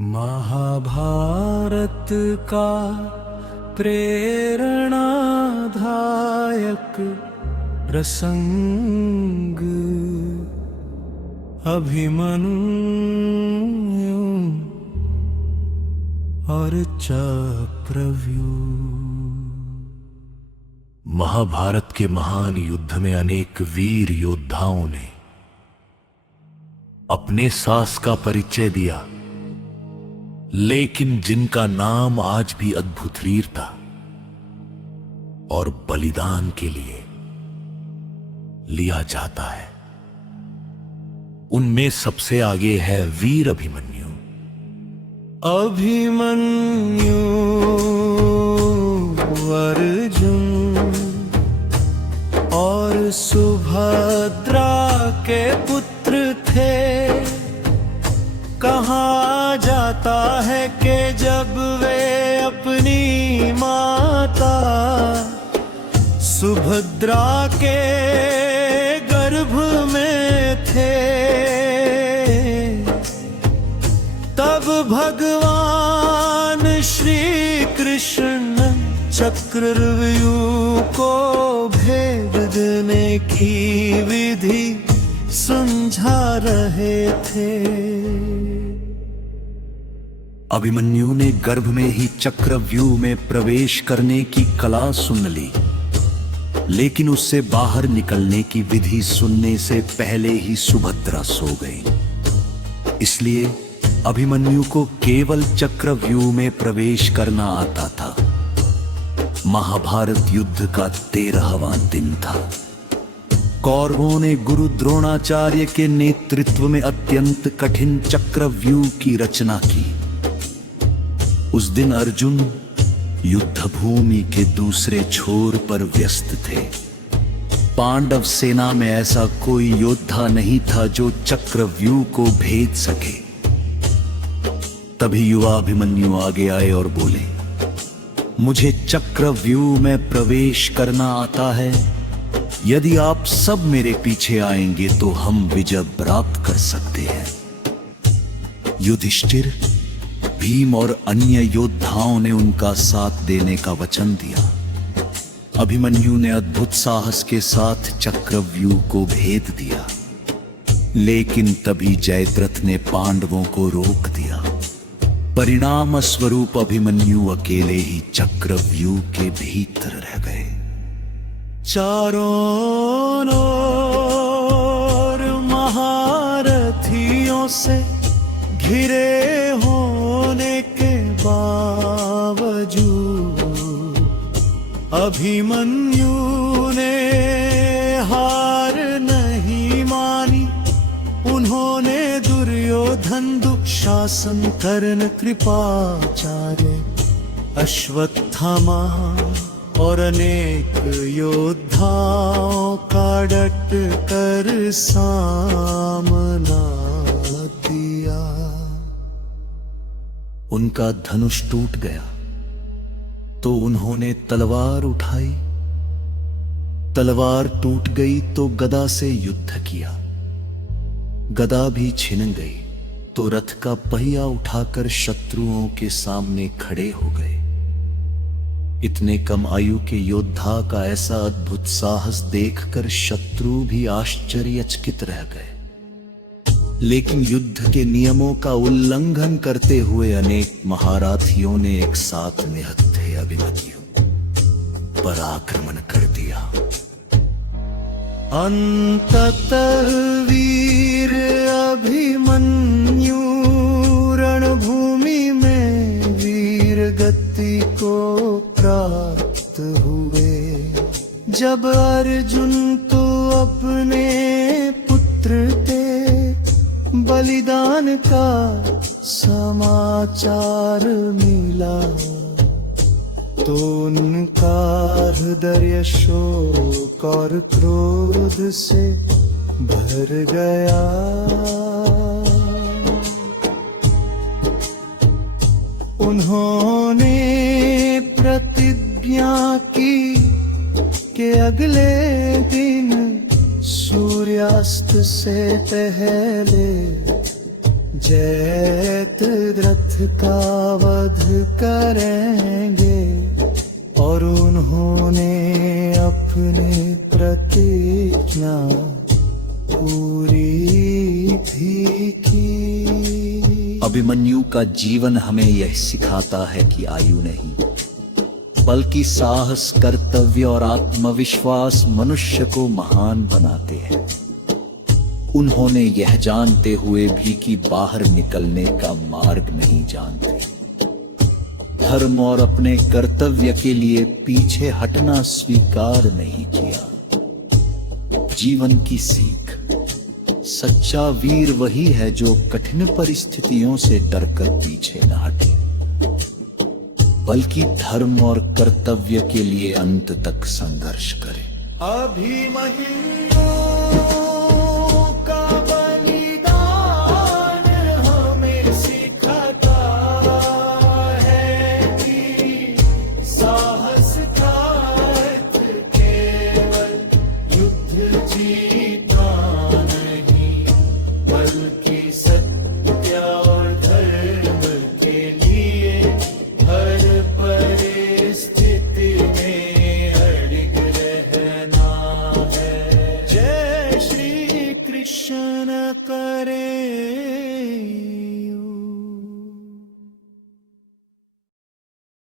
महाभारत का प्रेरणादायक प्रसंग अभिमन्यु और चक्रव्यूह। महाभारत के महान युद्ध में अनेक वीर योद्धाओं ने अपने साहस का परिचय दिया, लेकिन जिनका नाम आज भी अद्भुत वीरता और बलिदान के लिए लिया जाता है, उनमें सबसे आगे है वीर अभिमन्यु। अभिमन्यु अर्जुन और सुभद्रा के पुत्र थे। कहा जाता है कि जब वे अपनी माता सुभद्रा के गर्भ में थे, तब भगवान श्री कृष्ण चक्रव्यूह को भेद देने की विधि समझा रहे थे। अभिमन्यु ने गर्भ में ही चक्रव्यूह में प्रवेश करने की कला सुन ली, लेकिन उससे बाहर निकलने की विधि सुनने से पहले ही सुभद्रा सो गई। इसलिए अभिमन्यु को केवल चक्रव्यूह में प्रवेश करना आता था। महाभारत युद्ध का 13वां दिन था। कौरवों ने गुरु द्रोणाचार्य के नेतृत्व में अत्यंत कठिन चक्रव्यूह की रचना की। उस दिन अर्जुन युद्ध भूमि के दूसरे छोर पर व्यस्त थे। पांडव सेना में ऐसा कोई योद्धा नहीं था जो चक्रव्यूह को भेद सके। तभी युवा अभिमन्यु आगे आए और बोले, मुझे चक्रव्यूह में प्रवेश करना आता है। यदि आप सब मेरे पीछे आएंगे तो हम विजय प्राप्त कर सकते हैं। युधिष्ठिर, भीम और अन्य योद्धाओं ने उनका साथ देने का वचन दिया। अभिमन्यु ने अद्भुत साहस के साथ चक्रव्यूह को भेद दिया, लेकिन तभी जयद्रथ ने पांडवों को रोक दिया। परिणाम स्वरूप अभिमन्यु अकेले ही चक्रव्यूह के भीतर रह गए। चारों ओर महारथियों से घिरे होने के बावजूद अभिमन्यु ने हार नहीं मानी। उन्होंने दुर्योधन, दुःशासन, कर्ण, कृपाचार्य, अश्वत्थामा और अनेक योद्धाओं का डट कर सामना दिया। उनका धनुष टूट गया तो उन्होंने तलवार उठाई। तलवार टूट गई तो गदा से युद्ध किया। गदा भी छिन गई तो रथ का पहिया उठाकर शत्रुओं के सामने खड़े हो गए। इतने कम आयु के योद्धा का ऐसा अद्भुत साहस देखकर शत्रु भी आश्चर्यचकित रह गए। लेकिन युद्ध के नियमों का उल्लंघन करते हुए अनेक महारथियों ने एक साथ निहत्थे अभिमन्यु पर आक्रमण कर दिया। अंततः वीर अभिमन्यु रणभूमि में वीर गति को प्राप्त हुए। जब अर्जुन तो अपने पुत्र के बलिदान का समाचार मिला, तो उनका हृदय शोक और क्रोध से भर गया। उन्होंने प्रतिज्ञा की कि अगले दिन सूर्यास्त से पहले जयद्रथ का वध करेंगे और उन्होंने अपनी प्रतिज्ञा पूरी भी की। अभिमन्यु का जीवन हमें यह सिखाता है कि आयु नहीं बल्कि साहस, कर्तव्य और आत्मविश्वास मनुष्य को महान बनाते हैं। उन्होंने यह जानते हुए भी कि बाहर निकलने का मार्ग नहीं जानते, धर्म और अपने कर्तव्य के लिए पीछे हटना स्वीकार नहीं किया। जीवन की सीख, सच्चा वीर वही है जो कठिन परिस्थितियों से डरकर पीछे न हटे बल्कि धर्म और कर्तव्य के लिए अंत तक संघर्ष करे। अभिमन्यु